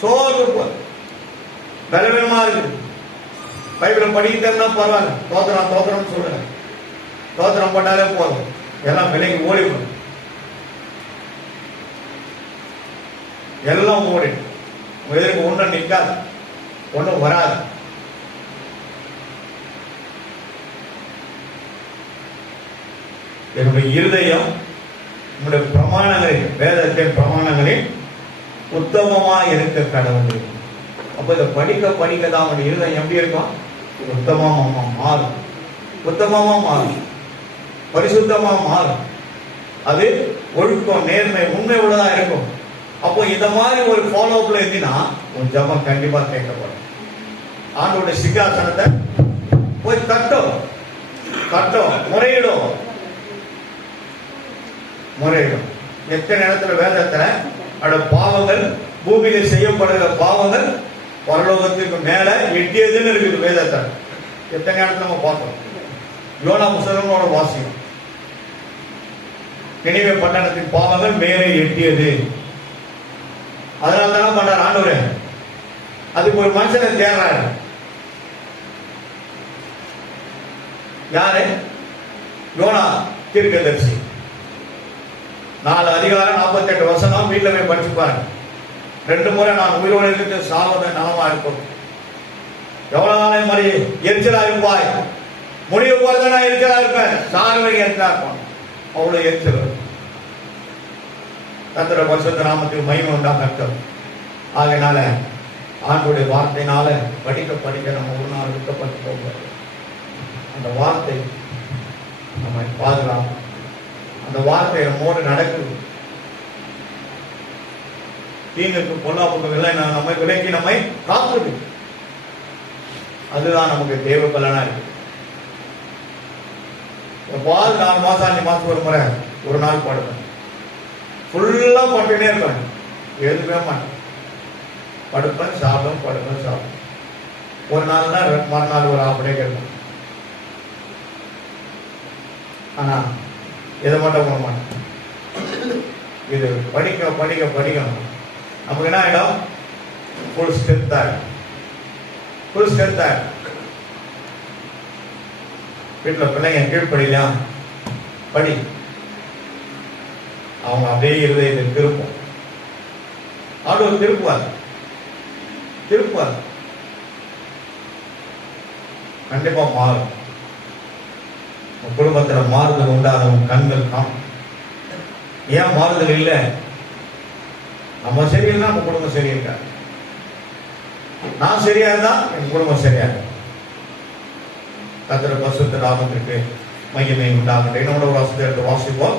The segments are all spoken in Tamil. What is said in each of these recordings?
சோர்வு பலவீனமா இருக்குது. பைபிளை படிக்கிறதுனா பரவாயில்ல, தோத்திரம் தோத்திரம் சொல்லுங்க, தோத்திரம் பண்ணாலே போதும், எல்லாம் விலைக்கு ஓடி போடும், எல்லாம் ஓடி எதிர்க்கு ஒன்றும் நிற்காது, ஒன்றும் வராது. என்னுடைய இருதயம் நம்முடைய பிரமாணங்களில், வேதத்தின் பிரமாணங்களில் உத்தமமா இருக்க கடவுள். அப்ப இதை படிக்க படிக்க தான் அவனுடைய இருதயம் எப்படி இருக்கும்? உத்தமமா மாறும், உத்தமமா மாறும், பரிசுத்தமா மாறும். அது ஒழுக்கம், நேர்மை, உண்மை உள்ளதா இருக்கும். அப்போ இந்த மாதிரி ஒரு ஃபாலோ அப்ல இருந்தீங்கன்னா உன் ஜபம் கண்டிப்பா கேட்கப்படும். ஆண்டோட சிங்காசனத்தை போய் கட்டும், முறையிடும். எத்தனை இடத்துல வேதத்துல அட பாவங்கள், பூமியில செய்யப்படுகிற பாவங்கள் பரலோகத்துக்கு மேல எட்டியதுன்னு இருக்குது வேதத்தை. எத்தனை இடத்துல நம்ம பார்த்தோம். யோனா புத்தகமோட வாசியம், நினிவே பட்டணத்தின் பாவங்கள் மேலே எட்டியது. அதனால தானே பண்றாரு ஆண்டவரே. அதுக்கு ஒரு மனுஷனை தேடுறாரு. யாரு? யோனா தீர்க்கதரிசி. 4 அதிகாரம் 48 வசனம் வீட்டில் போய் படிச்சு பாருங்க. 2 முறை நான் உயிரோடு இருக்கிறது சாவத நலமா இருக்கும். எவ்வளவு நாளை மாதிரி எரிச்சலா இருப்பாய், முடிவு போறத நான் எரிச்சலா இருப்பேன், சாகவை எரிச்சலா இருப்பான். அவ்வளவு எரிச்சல். கர்த்தருடைய பரிசுத்த நாமத்துக்கு மகிமை உண்டாகட்டும். ஆகையினால ஆண்டவருடைய வார்த்தையினால படிக்க படிக்க நம்ம ஒரு நாள் விற்கப்பட்டு போகிறது. அந்த வார்த்தை நம்மை பாதுகாக்கும். அந்த வார்த்தை நம்மோடு நடக்குது. தீங்குக்கு பொல்லாப்புக்கு இல்லை, நம்மை விலக்கி நம்மை காக்குது. அதுதான் நமக்கு தேவ பலனா இருக்கு. 4 மாசம் 5 மாசம் ஒரு முறை ஒரு நாள் படுப்பேன். ஃபுல்லா பட்டுனே இருப்பேன், எழுதுவே மாட்டேன். படுப்பேன், சாப்பிடும், படுப்பேன், சாப்பிடும். ஒரு நாள் தான், மறுநாள் ஒரு அப்படியே கேட்பேன். ஆனா இதை மட்டும் போட மாட்டேன். இது படிக்க படிக்க படிக்கணும். நமக்கு என்ன ஆயிடும்? ஃபுல் ஸ்ட்ரென்த் ஆயிடும். ஃபுல் ஸ்ட்ரென்த் ஆயிடும். வீட்டில் பிள்ளைங்க கீழ்படியா படி, அவங்க அப்படியே இருதயத்தை திருப்போம். ஆண்டவர் திருப்புவார், கண்டிப்பா மாறும். குடும்பத்தில் மாறுதல் உண்டாகும், கண்கள் காணும். ஏன் மாறுதல் இல்லை? நம்ம சரியில்லை, நம்ம குடும்பம் சரியிருக்காது. நான் சரியா இருந்தா என் குடும்பம் சரியா இருக்கும். கர்த்தருடைய பரிசுத்த நாமத்திற்கு மகிமை உண்டாகட்டும். என்னோட ஒரு வசனத்தை வாசிப்போம்.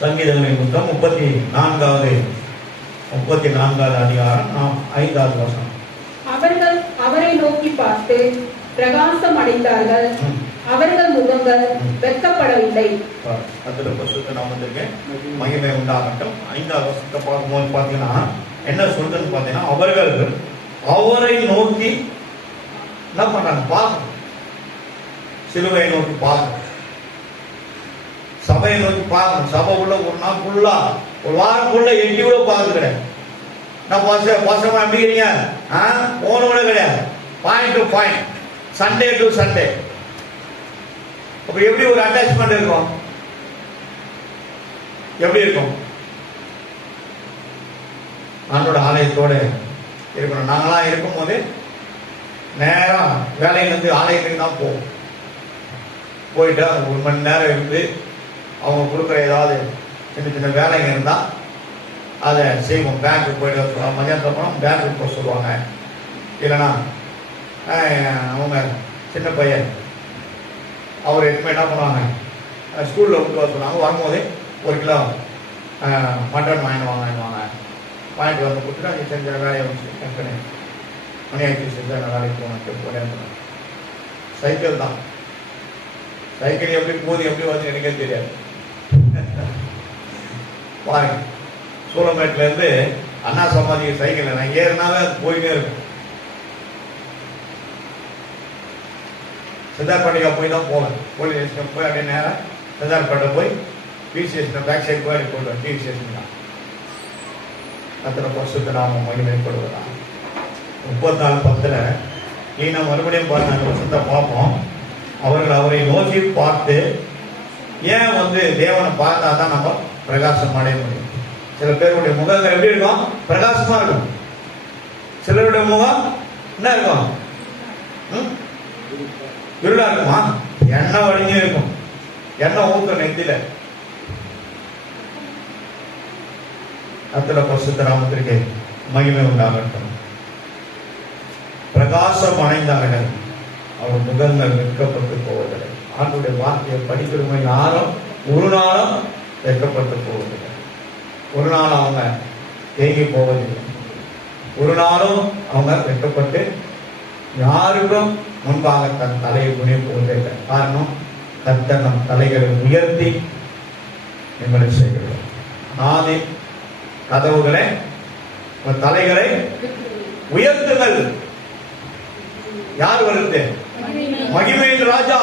சங்கீதங்களின் புத்தகம் 34வது அதிகாரம் 5வது வசனம். அவர்கள் அவரை நோக்கி பார்த்து பிரகாசம் அடைந்தார்கள், அவர்கள் முகங்கள் வெட்கப்படவில்லை. கர்த்தருடைய பரிசுத்த நாமத்திற்கு மகிமை உண்டாகட்டும். 5வது வசனத்தை பார்க்கும்போது பார்த்தீங்கன்னா என்ன சொல்றதுன்னு பார்த்தீங்கன்னா, அவர்கள் அவரை நோக்கி என்ன பண்றாங்க? பார்க்கணும். சிலுவையை நோக்கி பார்க்கணும், சபையை நோக்கி பார்க்கணும். சபை உள்ள ஒரு நாள் ஃபுல்லா, ஒரு வாரம் ஃபுல்லா எட்டி கூட பார்த்துக்கிறேன். நான் பசங்க அப்படிங்கிறீங்க, போன கூட கிடையாது. Point to point, Sunday to Sunday. அப்ப எப்படி ஒரு அட்டாச்மெண்ட் இருக்கும்? எப்படி இருக்கும்? ஆண்டோட ஆலயத்தோட இருக்கணும். நாங்களாம் இருக்கும் போது நேரம் வேலையிலிருந்து ஆலயத்துக்கு தான் போவோம். போயிட்டு 1 மணி நேரம் இருந்து அவங்க கொடுக்குற ஏதாவது சின்ன சின்ன வேலைங்க இருந்தால் அதை செய்வோம். பேங்க்குக்கு போயிட்டு சொல்லுவாங்க, மதியானத்தில் போனால் பேங்க்குக்கு போக சொல்லுவாங்க. இல்லைன்னா அவங்க சின்ன பையன் அவர் எதுவுமே என்ன பண்ணுவாங்க, ஸ்கூலில் விட்டு வர சொல்லுவாங்க. வரும்போது 1 கிலோ மட்டன் வாங்கிடுவாங்க. வாங்கிட்டு வந்து கொடுத்துட்டு அங்கே செஞ்ச வேலையை வச்சு கம்பெனி மணி ஆக்கி செஞ்சு நான் வேலைக்கு போனேன். சைக்கிள் தான். சைக்கிள் எப்படி போகுது, எப்படி வந்து எனக்கே தெரியாது. பாருங்க, சூளமேட்ல இருந்து அண்ணா சமாதி சைக்கிள் நான் ஏறினாவே போயிட்டே இருக்கும். சித்தார்பேட்டைக்கா போய் தான் போவேன். போலீஸ் ஸ்டேஷன் போய் அப்படியே நேரம் சித்தார்பேட்டை போய் டிவி ஸ்டேஷன் பேக் சைடு போய் போயிடுவேன். டிவி ஸ்டேஷன் தான் கர்த்தருடைய பரிசுத்த நாமம் மகிமைப்படுவதாக. 34:10 நீங்க மறுபடியும் பாருங்க, அந்த வசனத்தை பார்ப்போம். அவர்கள் அவரை நோக்கி பார்த்து, ஏன் தேவனை பார்த்தா தான் நம்ம பிரகாசம் அடைய முடியும். சில பேருடைய முகங்கள் எப்படி இருக்கும்? பிரகாசமா இருக்கும். சிலருடைய முகம் என்ன இருக்கும்? இருளா இருக்குமா? எண்ணெய் வடிஞ்சு இருக்கும். எண்ணெய் ஊத்தும் நெத்தில. கர்த்தருடைய பரிசுத்த நாமத்திற்கு மகிமை உண்டாகட்டும். பிரகாசம் அடைந்தார்கள், அவர் முகங்கள் வெட்கப்பட்டு போவதில்லை. ஆண்டுடைய வார்த்தையை படிக்கிறவங்க யாரும் ஒரு நாளும் வெட்கப்பட்டு போவதில்லை. ஒரு நாள் அவங்க தேங்கி போவதில்லை. ஒரு நாளும் அவங்க வெட்கப்பட்டு யாருக்கும் முன்பாக தன் தலையை குனிய போவதில்லை. காரணம், கர்த்தர் நம் தலைகளை உயர்த்தி நிம்மதி செய்கிறார். நானே கதவுகளை தலைகளை உயர்த்துங்கள். யார் வருது? மகிமையின் ராஜா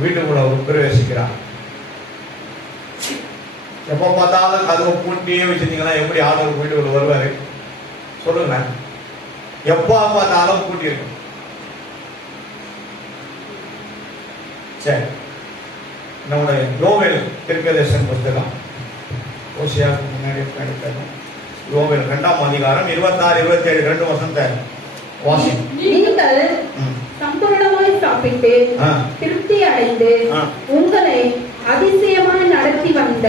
வீட்டுக்குள்ள பிரவேசிக்கிறார். எப்ப பார்த்தாலும் கதவை பூட்டியே வச்சிருந்தீங்கன்னா எப்படி ஆண்டவர் வீட்டுக்குள்ள வருவாரு? சொல்லுங்க. எப்ப பார்த்தாலும் பூட்டி இருக்கும். சரி, நம்முடைய யோவேல் தீர்க்கதரிசன புத்தகம் ஓசியாவுக்கு முன்னாடி படித்தோம். யோவேல் 2ஆம் அதிகாரம் 26, 27 2 வசனத்தை வாசி. நீங்கள் சம்பூர்ணமாய் சாப்பிட்டு திருப்தி அடைந்து உங்களை அதிசயமாய் நடத்தி வந்த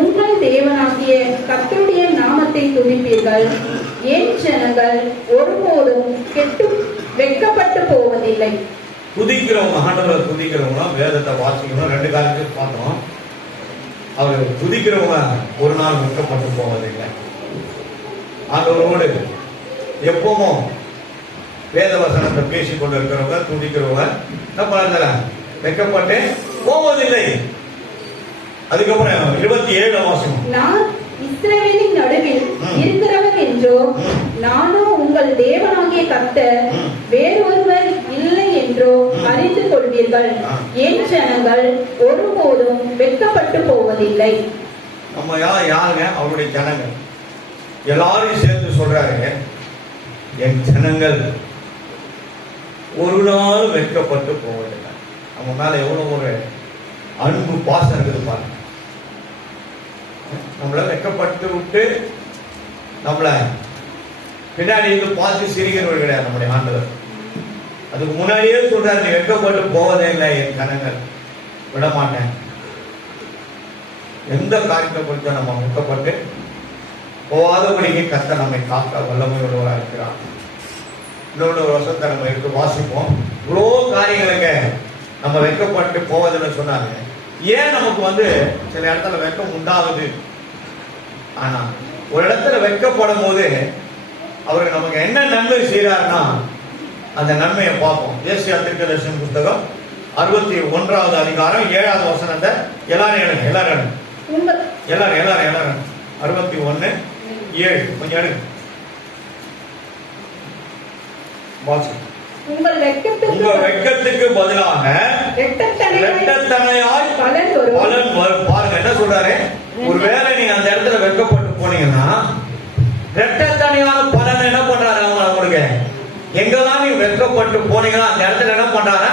உங்கள் தேவனாகிய கர்த்தருடைய நாமத்தை துதிப்பீர்கள். என் ஜனங்கள் ஒருபோதும் கெட்டு வெட்கப்பட்டு போவதில்லை. துதிக்கிறவங்க, ஆண்டவரை துதிக்கிறவங்க வேதத்தை வாசிக்கணும். 2 காரியத்துக்கு பார்த்தோம். அவர் துதிக்கிறவங்க ஒரு நாள் வெட்கப்பட்டு போவதில்லை. ஆண்டவரோடு எப்பவும் வேத வசனத்தை பேசிக் கொண்டு இருக்கிறவங்க, துதிக்கிறவங்க என்ன பண்ணல, வெட்கப்பட்டு போவதில்லை. அதுக்கப்புறம் 27 வாசனம். நான் இஸ்ரவேலின் நடுவில் இருக்கிறவர் என்றோ, நானோ உங்கள் தேவனாகிய கர்த்தர், வேறொருவர் இல்லை என்றோ அறிந்து கொள்வீர்கள். என் ஜனங்கள் ஒருபோதும் வெட்கப்பட்டு போவதில்லை. நம்ம யாருங்க? அவருடைய ஜனங்கள். எல்லாரையும் சேர்த்து சொல்றாரு, என் ஜனங்கள் ஒரு நாள் வெட்கப்பட்டு போவதில்லை. நம்ம மேல எவ்வளவு ஒரு அன்பு பாசம் இருக்குது பாருங்க. நம்மள வெட்கப்பட்டு விட்டு நம்மள பின்னாடி பார்த்து சிரிக்கிறவர்கள் கிடையாது நம்முடைய ஆண்டவர். அதுக்கு முன்னாடியே சொல்றாரு, நீ வெட்கப்பட்டு போவதே இல்லை, என் ஜனங்கள் விடமாட்டேன். எந்த காரியத்தை குறித்து நம்ம வெட்கப்பட்டு போகாதபடிக்கு கர்த்தர் நம்மை காக்க வல்லமை உள்ளவராக இருக்கிறார். இன்னொரு வருஷத்தை நம்ம எடுத்து வாசிப்போம். இவ்வளோ காரியங்களுக்கு நம்ம வெட்கப்பட்டு போவதில்லை சொன்னாங்க. ஏன் நமக்கு சில இடத்துல வெட்கம் உண்டாகுது? ஆனா ஒரு இடத்துல வெட்கப்படும் போது அவருக்கு நமக்கு என்ன நன்மை செய்யறாருன்னா அந்த நன்மையை பார்ப்போம். ஏசியா தீர்க்கதரிசன புத்தகம் 61ஆவது அதிகாரம் 7ஆவது வசனத்தை எல்லாரும் 61:7 கொஞ்சம் எடுங்க. உங்கள் வெட்கத்துக்கு பதிலாக இரட்டத்தனையாய் பலன் வரும். பாருங்க என்ன சொல்றாரு. ஒருவேளை நீங்க அந்த இடத்துல வெட்கப்பட்டு போனீங்கன்னா இரட்டத்தனையான பலன் என்ன பண்றாரு உங்களுக்கு? எங்கெல்லாம் நீங்க வெட்கப்பட்டு போனீங்கன்னா அந்த இடத்துல என்ன பண்றாரு?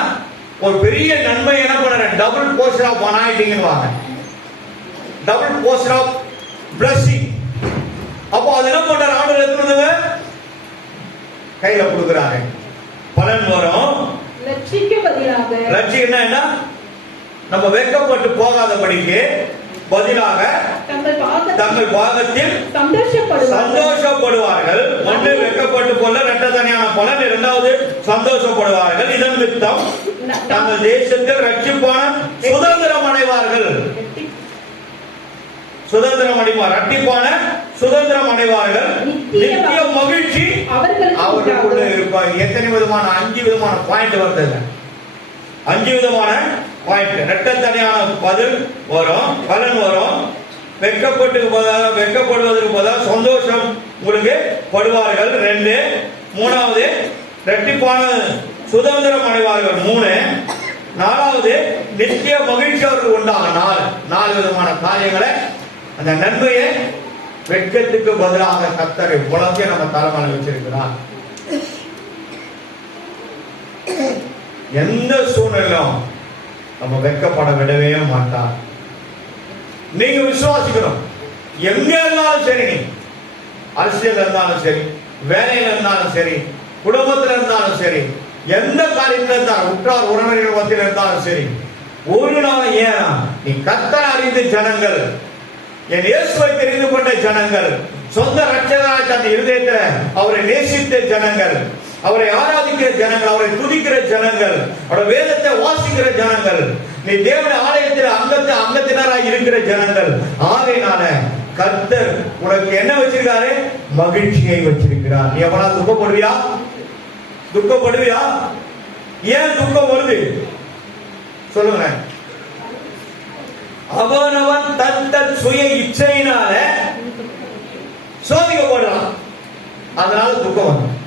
ஒரு பெரிய நன்மை என்ன பண்றாரு? டபுள் போர்ஷன் ஆஃப் அனாயிண்டிங் வாங்க. Double portion of blessing. அப்போ அது என்ன பண்றாரு? ஆண்டவர் எடுத்துங்க கையில கொடுக்குறாரு. பலன் வரும். லட்சியம் என்ன? நம்ம வெட்கப்பட்டு போகாதபடிக்கு பதிலாக தங்கள் பாகத்தில் சந்தோஷப்படுவார்கள். ஒன்று வெட்கப்பட்டு போல இரட்டத்தனையான பலன், இரண்டாவது சந்தோஷப்படுவார்கள். இதன் நிமித்தம் தங்கள் தேசத்தில் ரட்சிப்பான சுதந்திரம் அடைவார்கள். இரட்டிப்பான சுதந்திரம் அடைவார்கள். நித்திய மகிழ்ச்சி அவர்களுக்குள்ள இருப்பாங்க. எத்தனை விதமான 5 விதமான பாயிண்ட் வருது. 5 விதமான பாயிண்ட். இரட்டத்தனையான பதில் வரும், பலன் வரும். வெட்கப்படுவதற்கு பதிலாக சந்தோஷம் உங்களுக்கு படுவார்கள். 2. 3வது இரட்டிப்பான சுதந்திரம் அடைவார்கள். 3. 4வது நித்திய மகிழ்ச்சி அவர்கள் உண்டாக. 4 விதமான காரியங்களை, அந்த நன்மையை வெட்கத்துக்கு பதிலாக கர்த்தர் இவ்வளவுத்தையும் நம்ம தலைமையில வச்சிருக்கிறார். எந்த சூழ்நிலையும் நம்ம வெட்கப்பட விடவே மாட்டார். நீங்க விசுவாசிக்கணும். எங்க இருந்தாலும் சரி, நீ அரசியல் இருந்தாலும் சரி, வேலையில இருந்தாலும் சரி, குடும்பத்தில் இருந்தாலும் சரி, எந்த காரியத்தில் இருந்தாலும், உற்றார் உறவினர்கள் மத்தியில் இருந்தாலும் சரி, ஒரு நாள் ஏன் நீ கர்த்தரை அறிந்த ஜனங்கள், என் இயேசுவை தெரிந்து கொண்ட ஜனங்கள், சொந்த ரட்சகராக தன் இருதயத்தில் அவரை நேசித்த ஜனங்கள், அவரை ஆராதிக்கிற ஜனங்கள், அவரை துதிக்கிற ஜனங்கள், அவருடைய வேதத்தை வாசிக்கிற ஜனங்கள், நீ தேவனுடைய ஆலயத்தில் அங்கத்தினராக இருக்கிற ஜனங்கள். ஆகையினால கர்த்தர் உனக்கு என்ன வச்சிருக்காரு? மகிழ்ச்சியை வச்சிருக்கிறார். நீ எவனா துக்கப்படுவியா? துக்கப்படுவியா? ஏன் துக்கம் வருது சொல்லுங்க. அவனவன் தன் சுய இச்சையினால சோதிக்கப்படுறான். அதனால துக்கம் வரும்.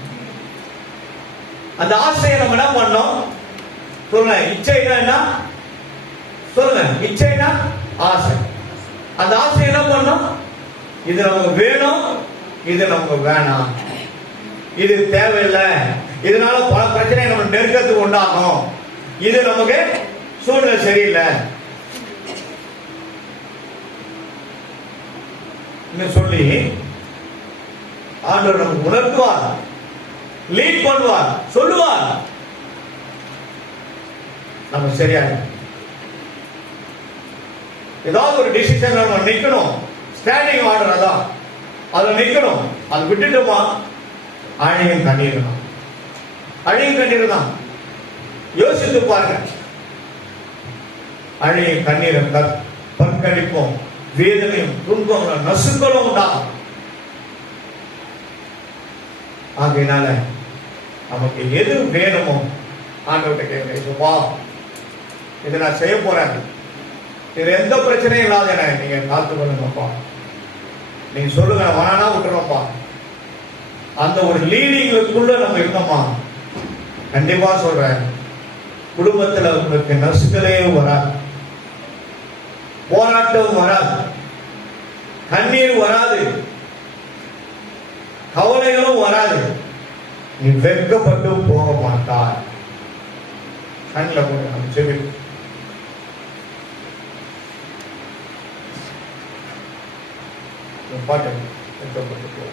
அந்த ஆசையை நம்ம என்ன பண்ணோம் சொல்லுங்க. இச்சைனா என்ன சொல்லுங்க. இச்சைனா ஆசை. அந்த ஆசை என்ன பண்ணோம்? இது நமக்கு வேணும், இது நமக்கு வேணாம், இது தேவையில்லை, இதனால பல பிரச்சனை நம்ம நெருக்கத்துக்கு உண்டாகும், இது நமக்கு சூழ்நிலை சரியில்லை சொல்லி ஆண்டவர் நமக்கு உணர்த்துவார், லீட் பண்ணுவார், சொல்லுவார். நம்ம சரியா ஏதாவது ஒரு டிசிஷன் நம்ம நிக்கணும். ஸ்டாண்டிங் ஆர்டர் அதான், அதை நிக்கணும். அதை விட்டுட்டோமா அழியும் கண்ணீர் தான். அழியும் கண்ணீர் தான். யோசித்து பாருங்க. அழியும் கண்ணீரை பற்கடிப்போம், வேதனையும் துன்பங்களும் நசுக்களும் உண்டாகும். ஆகையினால நமக்கு எது வேணுமோ ஆண்டவர்கிட்ட கேட்க, இதை நான் செய்ய போறேன், இது எந்த பிரச்சனையும் இல்லாத நீங்க காத்து பண்ணுங்கப்பா, நீங்க சொல்லுங்க, வேணா விட்டுறோம்ப்பா. அந்த ஒரு லீடிங்குக்குள்ள நம்ம இருக்கோமா? கண்டிப்பா சொல்றேன், குடும்பத்துல உங்களுக்கு நசுகளே வராது, போராட்டம் வராது, கண்ணீர் வராது, கவலைகளும் வராது. நீ வெட்கப்பட்டு போக மாட்டாய். கண்ணில் போய் நம்ம செவி பாட்டு வெட்கப்பட்டு போ.